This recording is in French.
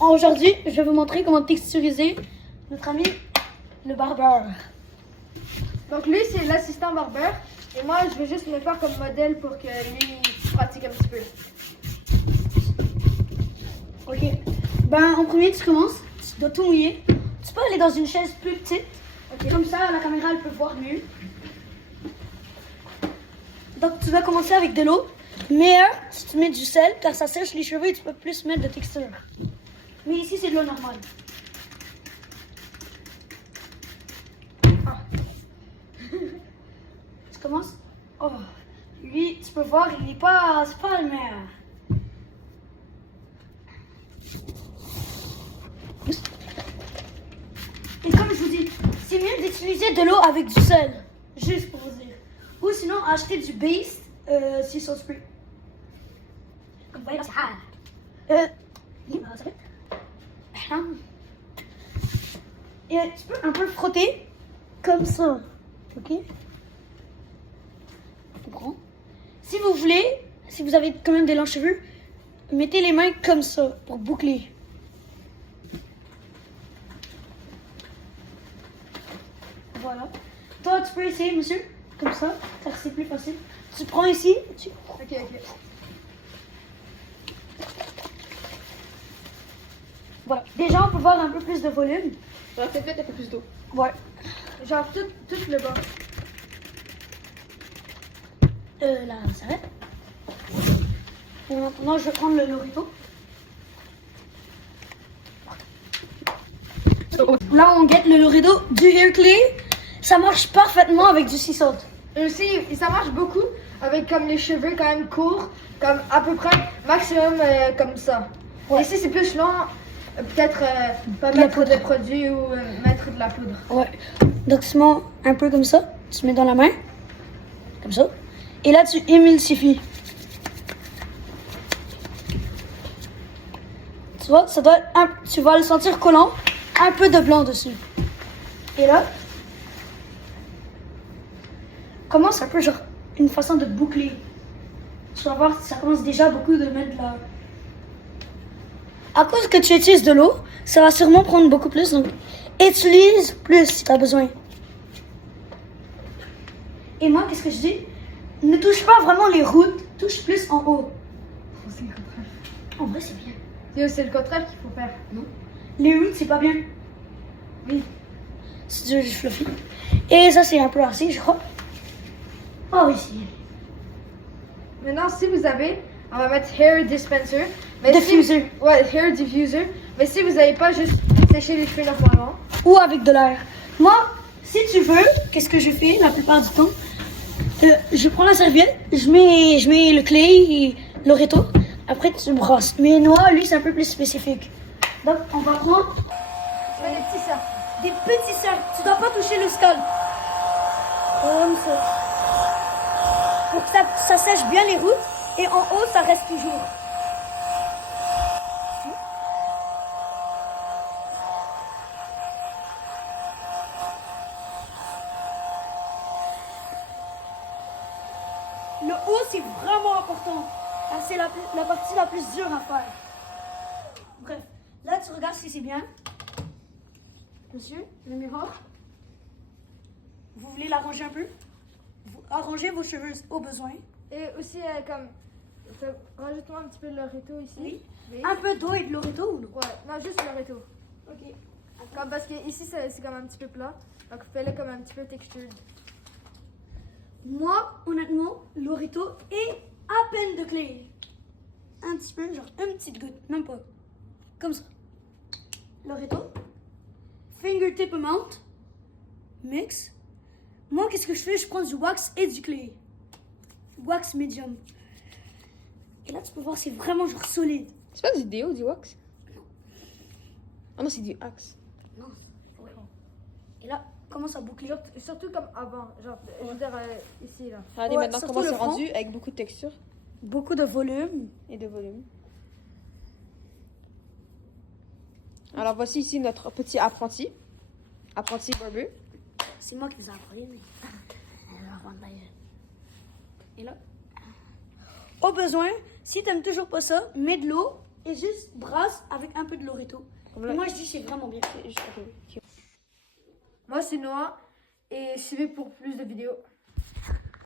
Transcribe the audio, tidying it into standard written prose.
Aujourd'hui, je vais vous montrer comment texturiser notre ami le barbeur. Donc lui, c'est l'assistant barbeur. Et moi, je vais juste me faire comme modèle pour que lui pratique un petit peu. Ok. Ben, en premier, tu commences. Tu dois tout mouiller. Tu peux aller dans une chaise plus petite. Ok. Comme ça, la caméra, elle peut voir mieux. Donc, tu vas commencer avec de l'eau. Meilleur, si tu mets du sel, car ça sèche les cheveux et tu peux plus mettre de texture. Mais ici, c'est de l'eau normale. Ah. Tu commences. Oh, lui, tu peux voir, il est pas, c'est pas le meilleur. Et comme je vous dis, c'est mieux d'utiliser de l'eau avec du sel, juste pour vous dire. Ou sinon, acheter du base si ça se peut. Comme vous voyez là, c'est hard. Ça fait. Et tu peux un peu le frotter comme ça, ok? Tu comprends? Si vous voulez, si vous avez quand même des longs cheveux, mettez les mains comme ça pour boucler. Voilà. Toi, tu peux essayer, monsieur, comme ça, car c'est plus facile. Tu prends ici, tu... Ok. Voilà. Déjà, on peut voir un peu plus de volume. J'aurais peut-être fait un peu plus d'eau. Ouais. Genre tout le bas. Là, ça s'arrête. Et maintenant, je vais prendre le Lorito. Là, on guette le Lorito du Hair Clay. Ça marche parfaitement avec du sea salt. Et aussi, ça marche beaucoup avec comme les cheveux quand même courts, comme à peu près maximum comme ça. Ouais. Ici, c'est plus long, peut-être pas De la mettre poudre. de produits ou mettre de la poudre. Ouais. Donc, tu mets un peu comme ça. Tu mets dans la main. Comme ça. Et là, tu émulsifies. Tu vois, ça doit être tu vas le sentir collant. Un peu de blanc dessus. Et là, commence un peu genre une façon de boucler. Tu vas voir, ça commence déjà beaucoup de mettre de la... À cause que tu utilises de l'eau, ça va sûrement prendre beaucoup plus. Donc, utilise plus si tu as besoin. Et moi, qu'est-ce que je dis? Ne touche pas vraiment les routes, touche plus en haut. C'est le contraire. En vrai, c'est bien. C'est le contraire qu'il faut faire. Non? Les routes, c'est pas bien. Oui. C'est du fluffy. Et ça, c'est un peu assez, je crois. Oh, oui, c'est bien. Maintenant, si vous avez, on va mettre hair dispenser. Diffuser. Ouais, hair diffuser. Mais si vous n'avez pas, juste sécher les cheveux normalement. Ou avec de l'air. Moi, si tu veux, qu'est-ce que je fais la plupart du temps? Je prends la serviette, je mets le clay et l'Oreto. Après, tu brosses. Mais moi, lui, c'est un peu plus spécifique. Donc, on va prendre Tu fais des petits cercles. des petits cercles. Tu dois pas toucher le scalp. Comme ça. Pour que ça sèche bien les routes. Et en haut, ça reste toujours. Le haut, c'est vraiment important. Car c'est la partie la plus dure à faire. Bref, là, tu regardes si c'est bien. Monsieur, le miroir. Vous voulez l'arranger un peu? Vous arrangez vos cheveux au besoin. Et aussi, rajoute-moi un petit peu de l'Oreto ici. Oui. Oui. Un peu d'eau et de l'Oreto ou non? Ouais, non, juste l'Oreto. Ok. Comme parce que ici, c'est comme un petit peu plat. Donc, fais-le comme un petit peu textured. Moi, honnêtement, l'Oreto est à peine de clé. Un petit peu, genre une petite goutte, même pas. Comme ça. L'Oreto. Fingertip amount. Mix. Moi, qu'est-ce que je fais? Je prends du wax et du clay. Wax medium. Et là, tu peux voir, c'est vraiment genre solide. C'est pas du déo, du wax? Ah non, c'est du axe. Non, c'est ouais. Et là, commence à boucler. Surtout comme avant. Genre, je veux dire, ici, là. Regardez Ouais, maintenant surtout comment le c'est front. rendu avec beaucoup de texture Beaucoup de volume. et de volume. Alors voici ici notre petit apprenti. Apprenti barbu. C'est moi qui vous ai appris, mais... Et là, au besoin, si t'aimes toujours pas ça, mets de l'eau et juste brasse avec un peu de Loreto. c'est vraiment bien. C'est juste horrible. Moi, c'est Noah et suivez pour plus de vidéos.